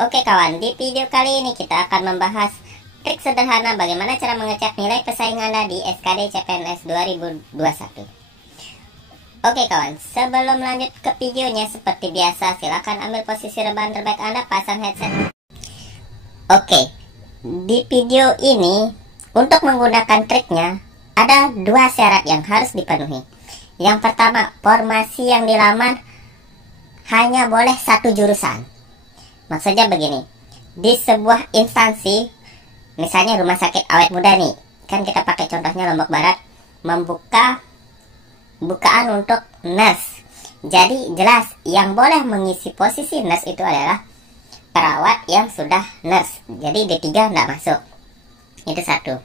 Oke kawan, di video kali ini kita akan membahas trik sederhana bagaimana cara mengecek nilai pesaing Anda di SKD CPNS 2021. Oke kawan, sebelum lanjut ke videonya, seperti biasa silakan ambil posisi rebahan terbaik Anda, pasang headset. Oke, di video ini untuk menggunakan triknya ada dua syarat yang harus dipenuhi. Yang pertama, formasi yang dilamar hanya boleh satu jurusan. Maksudnya begini, di sebuah instansi, misalnya Rumah Sakit Awet Muda nih, kan kita pakai contohnya Lombok Barat, membuka bukaan untuk nurse. Jadi jelas yang boleh mengisi posisi nurse itu adalah perawat yang sudah nurse. Jadi D3 nggak masuk. Itu satu.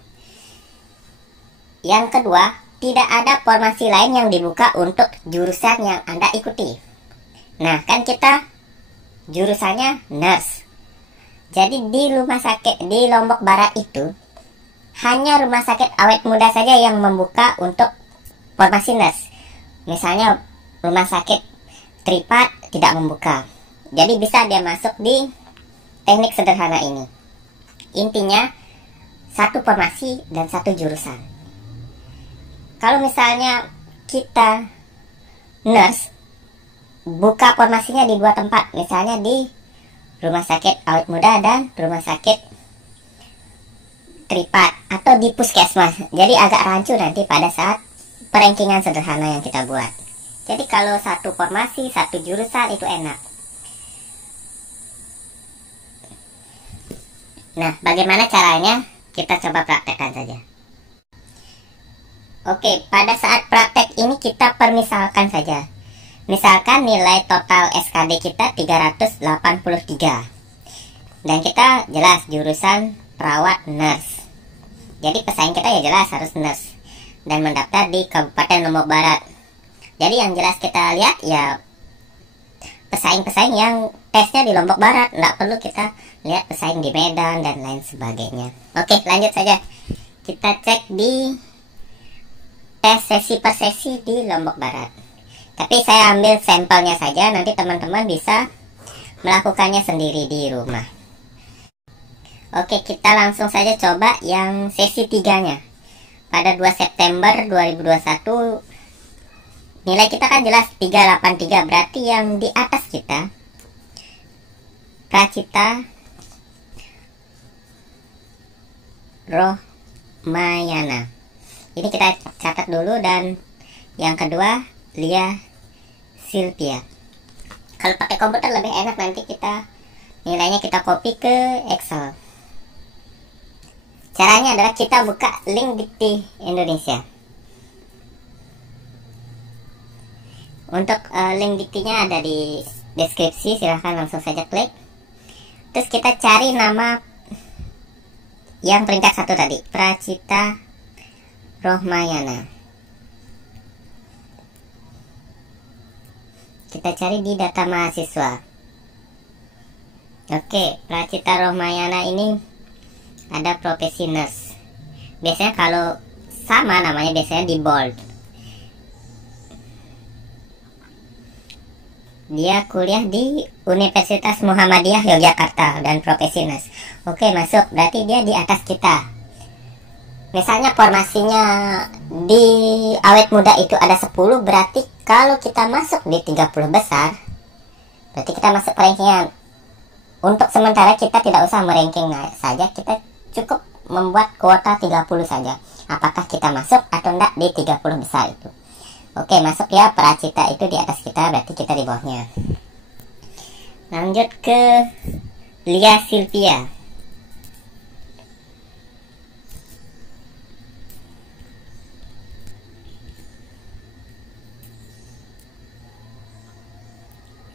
Yang kedua, tidak ada formasi lain yang dibuka untuk jurusan yang Anda ikuti. Nah, kan kita jurusannya nurse. Jadi di rumah sakit di Lombok Barat itu hanya Rumah Sakit Awet Muda saja yang membuka untuk formasi nurse. Misalnya Rumah Sakit Tripat tidak membuka. Jadi bisa dia masuk di teknik sederhana ini. Intinya satu formasi dan satu jurusan. Kalau misalnya kita nurse, buka formasinya di dua tempat, misalnya di Rumah Sakit Awet Muda dan Rumah Sakit Tripat, atau di puskesmas. Jadi agak rancu nanti pada saat perankingan sederhana yang kita buat. Jadi kalau satu formasi, satu jurusan itu enak. Nah, bagaimana caranya? Kita coba praktekkan saja. Oke, pada saat praktek ini kita permisalkan saja. Misalkan nilai total SKD kita 383. Dan kita jelas jurusan perawat nurse. Jadi pesaing kita ya jelas harus nurse. Dan mendaftar di Kabupaten Lombok Barat. Jadi yang jelas kita lihat ya pesaing-pesaing yang tesnya di Lombok Barat. Nggak perlu kita lihat pesaing di Medan dan lain sebagainya. Oke, lanjut saja. Kita cek di tes sesi per sesi di Lombok Barat. Tapi saya ambil sampelnya saja, nanti teman-teman bisa melakukannya sendiri di rumah. Oke, kita langsung saja coba yang sesi 3-nya. Pada 2 September 2021, nilai kita kan jelas 383, berarti yang di atas kita, Pracita Rohmayana. Ini kita catat dulu, dan yang kedua Lia Silvia. Kalau pakai komputer lebih enak, nanti kita nilainya kita copy ke Excel. Caranya adalah kita buka link Dikti Indonesia. Untuk link Diktinya ada di deskripsi, silahkan langsung saja klik. Terus kita cari nama yang peringkat 1 tadi, Pracita Rohmayana. Kita cari di data mahasiswa. Oke, Pracita Rohmayana ini ada profesi nurse. Biasanya kalau sama namanya biasanya di bold. Dia kuliah di Universitas Muhammadiyah Yogyakarta dan profesi nurse. Oke, masuk. Berarti dia di atas kita. Misalnya formasinya di Awet Muda itu ada 10, berarti kalau kita masuk di 30 besar, berarti kita masuk rankingan. Untuk sementara kita tidak usah meranking naik saja, kita cukup membuat kuota 30 saja. Apakah kita masuk atau enggak di 30 besar itu. Oke, masuk ya, Pracita itu di atas kita, berarti kita di bawahnya. Lanjut ke Lia Silvia.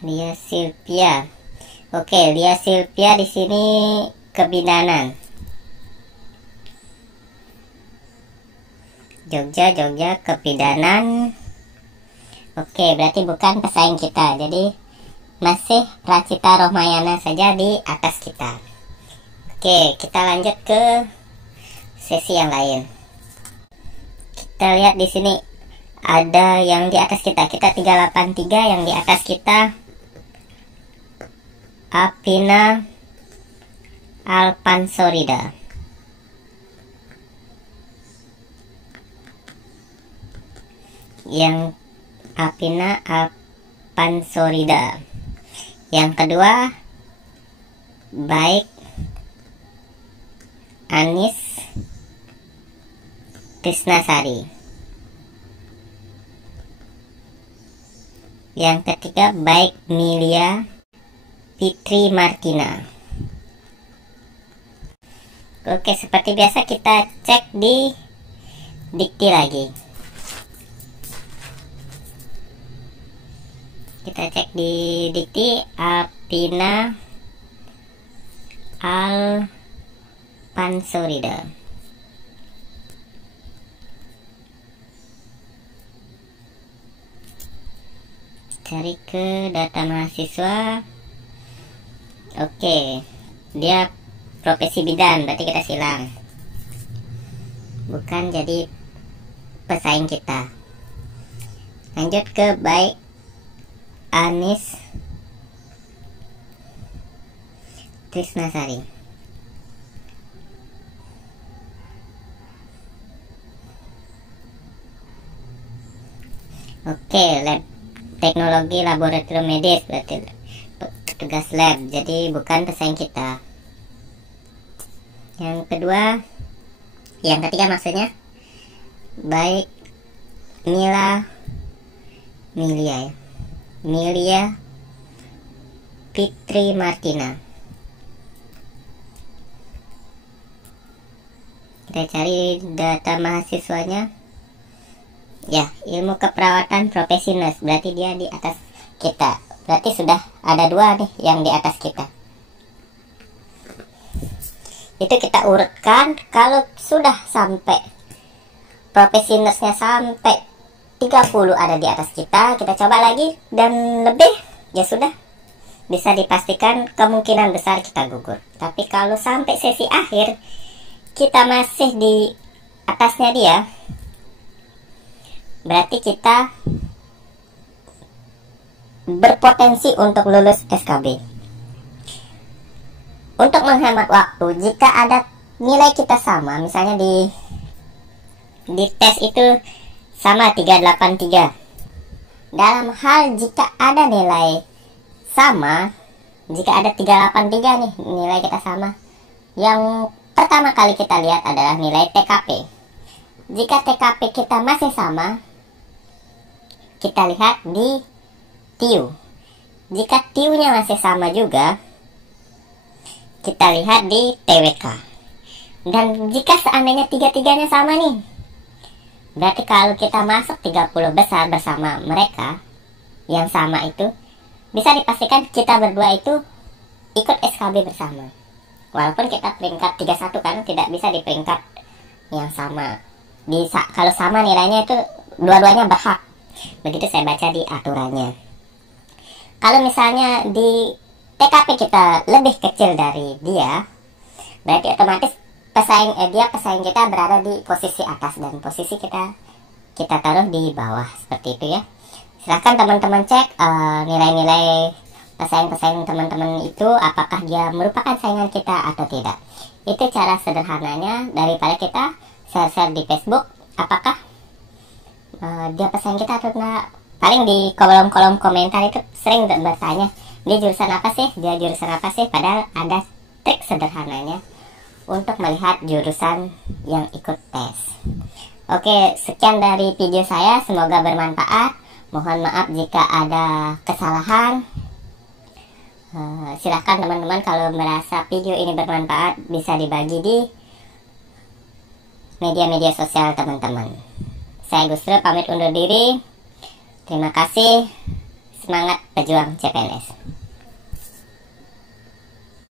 Lia Silvia. Oke, Lia Silvia di sini kebidanan. Jogja kebidanan. Oke, berarti bukan pesaing kita. Jadi masih Pracita Rohmayana saja di atas kita. Oke, kita lanjut ke sesi yang lain. Kita lihat di sini ada yang di atas kita. Kita 383, yang di atas kita Apina alpansorida. Yang Apina alpansorida. Yang kedua baik Anis Trisnasari. Yang ketiga baik Milia Fitri Martina. Oke, seperti biasa kita cek di dikti lagi. Kita cek di dikti Apina alpansorida. Cari ke data mahasiswa. Oke, dia profesi bidan, berarti kita silang. Bukan jadi pesaing kita. Lanjut ke baik Anis Trisnasari. Oke, lab teknologi laboratorium medis, berarti petugas lab, jadi bukan pesaing kita. Yang kedua, yang ketiga maksudnya baik Milia Fitri Martina. Kita cari data mahasiswanya. Ya, ilmu keperawatan profesi nurse, berarti dia di atas kita. Berarti sudah ada dua nih yang di atas kita. Itu kita urutkan. Kalau sudah sampai profesi nurse-nya sampai 30 ada di atas kita coba lagi dan lebih, ya sudah, bisa dipastikan kemungkinan besar kita gugur. Tapi kalau sampai sesi akhir kita masih di atasnya dia, berarti kita berpotensi untuk lulus SKB. Untuk menghemat waktu, jika ada nilai kita sama, misalnya di tes itu sama 383. Dalam hal jika ada nilai sama, jika ada 383 nih, nilai kita sama, yang pertama kali kita lihat adalah nilai TKP. Jika TKP kita masih sama, kita lihat di TIU. Jika TIU-nya masih sama juga, kita lihat di TWK. Dan jika seandainya tiga-tiganya sama nih, berarti kalau kita masuk 30 besar bersama mereka yang sama itu, bisa dipastikan kita berdua itu ikut SKB bersama. Walaupun kita peringkat 31 kan, tidak bisa di peringkat yang sama. Kalau sama nilainya itu dua-duanya berhak. Begitu saya baca di aturannya. Kalau misalnya di TKP kita lebih kecil dari dia, berarti otomatis pesaing kita berada di posisi atas dan posisi kita taruh di bawah, seperti itu ya. Silahkan teman-teman cek nilai-nilai pesaing-pesaing teman-teman itu, apakah dia merupakan saingan kita atau tidak. Itu cara sederhananya, daripada kita share-share di Facebook apakah dia pesaing kita atau enggak. Paling di kolom-kolom komentar itu sering bertanya, dia jurusan apa sih, padahal ada trik sederhananya untuk melihat jurusan yang ikut tes. Oke, sekian dari video saya, semoga bermanfaat. Mohon maaf jika ada kesalahan. Silahkan teman-teman kalau merasa video ini bermanfaat, bisa dibagi di media-media sosial teman-teman. Saya Gusru pamit undur diri. Terima kasih. Semangat pejuang CPNS.